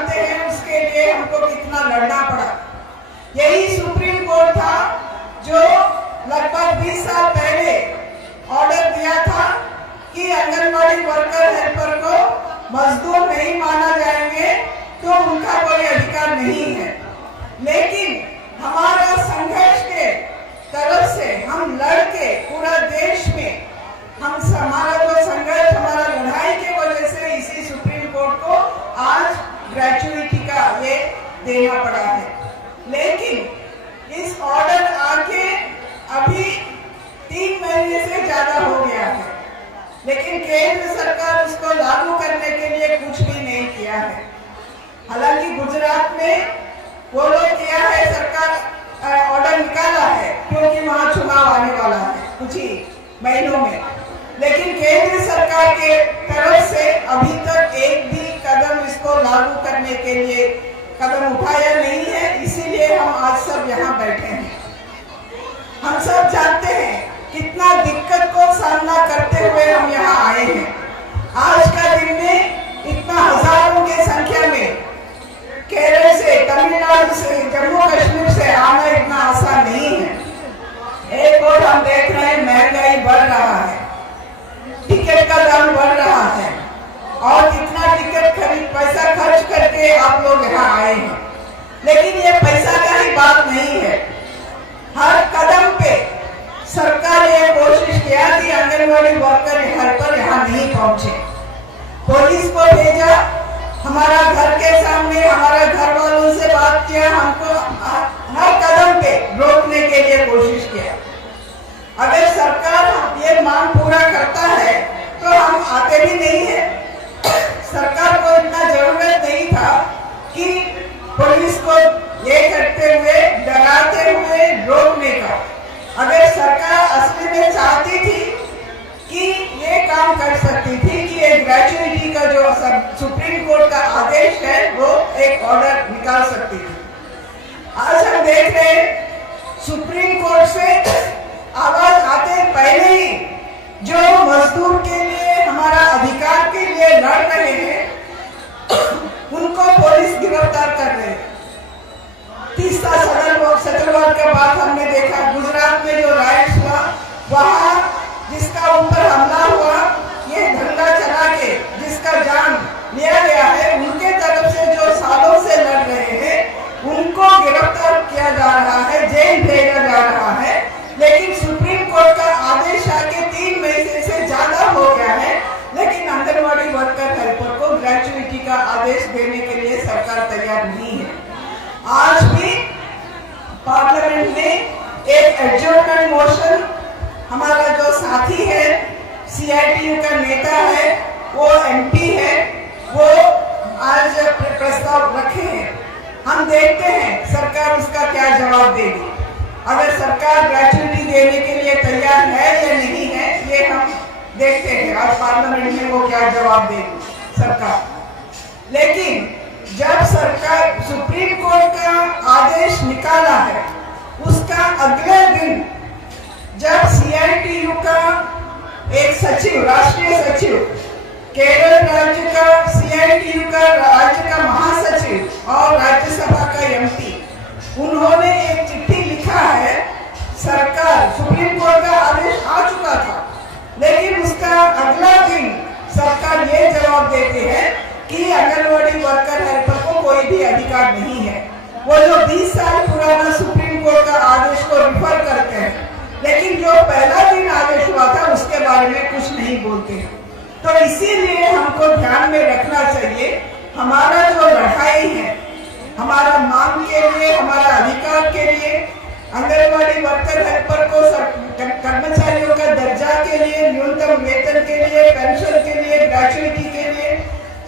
जानते हैं उसके लिए हमको कितना लड़ना पड़ा। यही सुप्रीम कोर्ट था जो लगभग 20 साल पहले ऑर्डर दिया था कि आंगनबाड़ी वर्कर हेल्पर को मजदूर नहीं माना जाएंगे तो उनका कोई अधिकार नहीं है। लेकिन हमारा संघर्ष के तरफ से हम लड़के पूरा देश में हमारा जो संघर्ष, हमारा लड़ाई के वजह से इसी सुप्रीम कोर्ट को आज ग्रेचुइटी का ये देना पड़ा है। लेकिन इस ऑर्डर आके अभी 3 महीने से ज्यादा हो गया है, लेकिन केंद्र सरकार उसको लागू करने के लिए कुछ भी नहीं किया है। हालांकि गुजरात में वो लोग किया है, सरकार ऑर्डर निकाला है क्योंकि वहां चुनाव आने वाला है कुछ ही महीनों में, लेकिन केंद्र सरकार के तरफ से अभी तक एक भी कदम इसको लागू करने के लिए कदम उठाया नहीं है। इसीलिए हम आज सब यहाँ बैठे हैं। हम सब जानते हैं कितना दिक्कत को सामना करते हुए हम यहाँ आए हैं। आज का दिन में इतना हजारों की संख्या में केरल से, तमिलनाडु से, जम्मू कश्मीर से आना इतना आसान नहीं है। एक और हम देख रहे हैं महंगाई बढ़ रहा है, टिकट का दाम बढ़ रहा है और कितना टिकट पैसा खर्च करके आप लोग यहाँ आए हैं। लेकिन ये पैसा का ही बात नहीं है। हर कदम पे सरकार ने कोशिश किया कि आंगनबाड़ी वर्कर हेल्पर यहाँ नहीं पहुंचे। पुलिस को भेजा, हमारा घर के सामने हमारा घर वालों से बात किया, हमको हर कदम पे रोकने के लिए कोशिश किया। अगर सरकार ये मांग पूरा करता है तो हम आते भी नहीं है। सरकार को इतना जरूरत नहीं था कि पुलिस को ये करते हुए, डराते हुए रोकने का। अगर सरकार असली में चाहती थी कि ये काम कर सकती थी कि एक ग्रेचुइटी का जो सुप्रीम कोर्ट का आदेश है वो एक ऑर्डर निकाल सकती थी। आज हम देख रहे हैं सुप्रीम कोर्ट से आवाज आते पहले ही जो मजदूर के लिए, हमारा अधिकार के लिए लड़ रहे हैं उनको पुलिस गिरफ्तार कर रहे हैं। तीसरा सदरवाद के बाद हमने देखा गुजरात में जो राइट्स हुआ, वहां जिसका ऊपर हमला हुआ, ये धंधा चला के जिसका जान लिया गया है, उनके तरफ से जो सालों से लड़ रहे हैं उनको गिरफ्तार किया जा रहा है, जेल भेजा जा रहा है। लेकिन सुप्रीम कोर्ट का आदेश आके 3 महीने से ज्यादा हो गया है, लेकिन आंगनबाड़ी वर्कर हेल्पर को ग्रेचुइटी का आदेश देने के लिए सरकार तैयार नहीं है। आज भी पार्लियामेंट में एक एडजर्नमेंट मोशन, हमारा जो साथी है, CITU का नेता है, वो MP है, वो आज प्रस्ताव रखे हैं। हम देखते हैं सरकार उसका क्या जवाब देगी। अगर सरकार ग्रेचुइटी देने के लिए तैयार है या नहीं है, ये हम देखते हैं आज पार्लियामेंट में वो क्या जवाब देगी सरकार। लेकिन जब सरकार सुप्रीम कोर्ट का आदेश निकाला है, उसका अगले दिन जब CITU का एक सचिव, राष्ट्रीय सचिव, केरल राज्य का CITU का राज्य का महासचिव और राज्यसभा का MP, उन्होंने एक चिट्ठी लिखा है। सरकार, सुप्रीम कोर्ट का आदेश आ चुका था, लेकिन उसका अगला दिन सरकार ये जवाब देते हैं कि आंगनबाड़ी वर्कर हेल्पर को कोई भी अधिकार नहीं है। वो जो 20 साल पुराना सुप्रीम कोर्ट का आदेश को रिफर करते हैं, लेकिन जो पहला दिन आदेश हुआ था उसके बारे में कुछ नहीं बोलते हैं। तो इसीलिए हमको ध्यान में रखना चाहिए, हमारा जो लड़ाई है, हमारा मांग के लिए, हमारा अधिकार के लिए, आंगनबाड़ी वर्कर हेल्पर को कर्मचारियों का दर्जा के लिए, न्यूनतम वेतन के लिए, पेंशन के लिए, ग्रेचुइटी के लिए,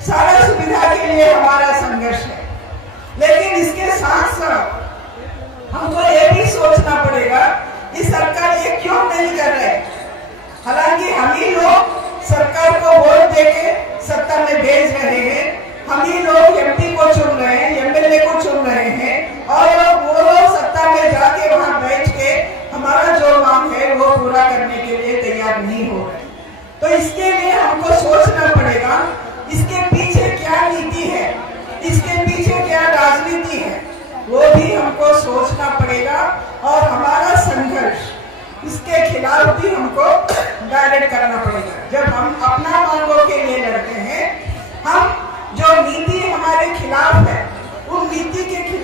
सारा सुविधा के लिए हमारा संघर्ष है। लेकिन इसके साथ साथ हमको ये भी सोचना पड़ेगा कि सरकार ये क्यों नहीं कर रहे। हालांकि हम ही लोग सरकार को वोट देके सत्ता में भेज रहे हैं, हम ही लोग MP को चुन रहे हैं, MLA को चुन रहे हैं, और वो लोग सत्ता में जाके वहां बैठ के हमारा जो मांग है वो पूरा करने के लिए तैयार नहीं हो रहे। तो इसके लिए हमको सोचना पड़ेगा इसके पीछे क्या नीति है, इसके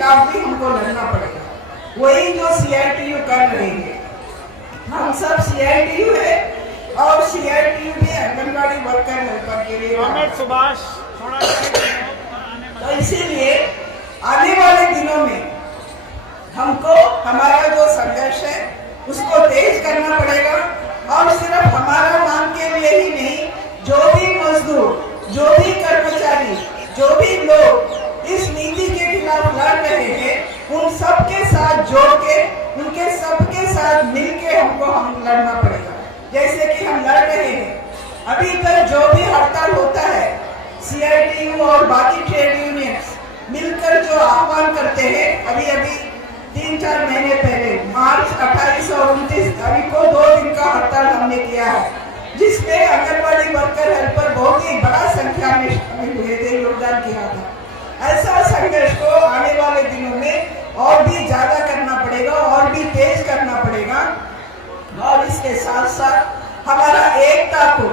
खिलाफ भी हमको लड़ना पड़ेगा। वही जो CITU कर रही है। हम सब CITU है और CITU भी आंगनबाड़ी वर्कर हेल्पर के लिए सुभाष थोड़ा तो इसीलिए आने वाले दिनों में हमको हमारा जो संघर्ष है उसको तेज करना पड़ेगा। और सिर्फ हमारा मांग के लिए ही नहीं, जो भी मजदूर, जो भी कर्मचारी, जो भी लोग इस नीति के खिलाफ लड़ रहे हैं, उन सबके साथ जोड़ के, उनके सबके साथ मिलके हमको लड़ना पड़ेगा। जैसे कि हम लड़ रहे हैं अभी तक जो भी हड़ताल होता है, CITU और बाकी ट्रेड यूनियंस मिलकर जो आह्वान करते हैं, अभी 3-4 महीने पहले मार्च 28 और 29 तारीख को 2 दिन का हड़ताल हमने किया है, जिसमें आंगनबाड़ी वर्कर हेल्पर बहुत ही बड़ा संख्या में शामिल हुए थे, योगदान किया था। ऐसा संघर्ष को आने वाले दिनों में और भी ज्यादा करना पड़ेगा और भी तेज करना पड़ेगा। और इसके साथ साथ हमारा एकता को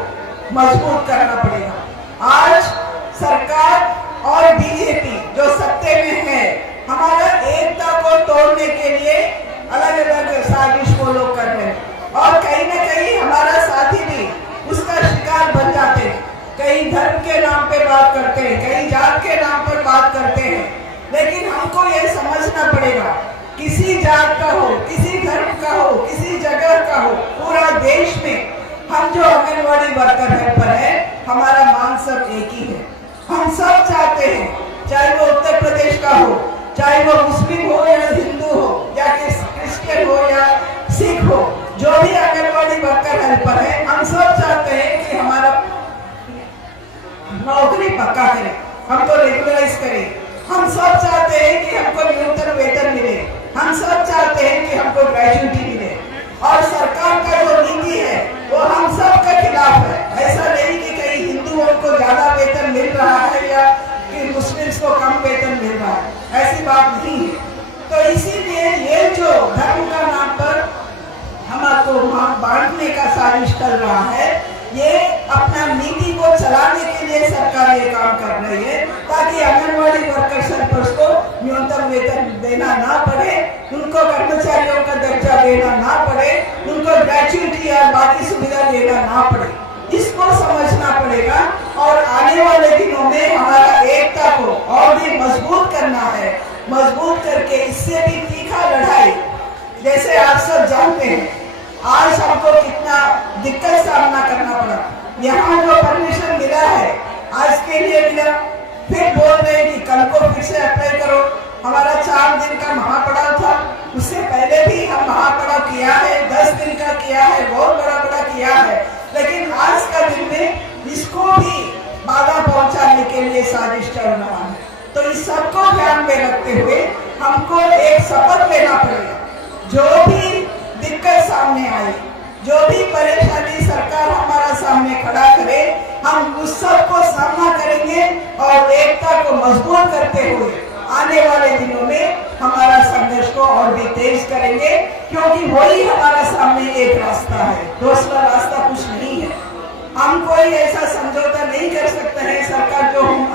मजबूत करना पड़ेगा। आज सरकार और बीजेपी जो सत्ते में है, हमारा एकता को तोड़ने के लिए अलग अलग साजिश वो लोग कर रहे हैं और कहीं न कहीं हमारा साथी भी उसका शिकार बन जाते हैं। कहीं धर्म के नाम पे बात करते हैं, कहीं जात के नाम पर बात करते हैं, लेकिन हमको ये समझना पड़ेगा, किसी जात का हो, किसी धर्म का हो, किसी जगह का हो, पूरा देश में हम जो आंगनबाड़ी वर्कर हेल्पर है, हमारा मांग सब एक ही है। हम सब चाहते हैं, चाहे वो उत्तर प्रदेश का हो, चाहे वो मुस्लिम हो या हिंदू हो या क्रिश्चियन हो या सिख हो, जो भी आंगनबाड़ी वर्कर हेल्पर है, हम सब चाहते हैं कि हमारा नौकरी पक्का करें, हमको रेगुलराइज करें। हम सब चाहते हैं कि हमको न्यूनतम वेतन मिले, हम सब चाहते हैं कि हमको ग्रेजुएटी मिले। और सरकार का जो नीति है वो हम सब के खिलाफ है। ऐसा नहीं कि कहीं हिंदुओं को ज्यादा वेतन मिल रहा है या कि मुस्लिम्स को कम वेतन मिल रहा है, ऐसी बात नहीं है। तो इसीलिए ये जो धर्म का नाम पर हमको बांटने का साजिश कर रहा है, ये अपना नीति को चलाने के लिए सरकार ये काम कर रही है, ताकि आंगनबाड़ी वर्कर्स हेल्पर्स को न्यूनतम वेतन देना ना पड़े, उनको कर्मचारियों का दर्जा देना ना पड़े, उनको ग्रेजुएटी और बाकी सुविधा देना ना पड़े। इसको समझना पड़ेगा और आने वाले दिनों में हमारा एकता को और भी मजबूत करना है। मजबूत करके इससे भी तीखा लड़ाई, जैसे आप सब जानते हैं, आज हमको कितना दिक्कत सामना करना पड़ा। यहाँ जो परमिशन मिला है, आज के लिए मिला, फिर बोल रहे हैं कि कल को फिर से अप्लाई करो। हमारा 4 दिन का महापड़ाव था, उससे पहले भी हम महापड़ाव किया है, 10 दिन का किया है, बहुत बड़ा किया है, लेकिन आज का दिन में इसको भी बाधा पहुंचाने के लिए साजिश चल रहा है। तो इस सबको ध्यान में रखते हुए हमको एक शपथ लेना पड़ेगा। जो भी दिक्कत सामने आए, जो भी परेशानी सरकार हमारा सामने खड़ा करे, हम उस सब को सामना करेंगे और एकता को मजबूत करते हुए आने वाले दिनों में हमारा संघर्ष को और भी तेज करेंगे, क्योंकि वही हमारा सामने एक रास्ता है, दूसरा रास्ता कुछ नहीं है। हम कोई ऐसा समझौता नहीं कर सकते हैं। सरकार जो हम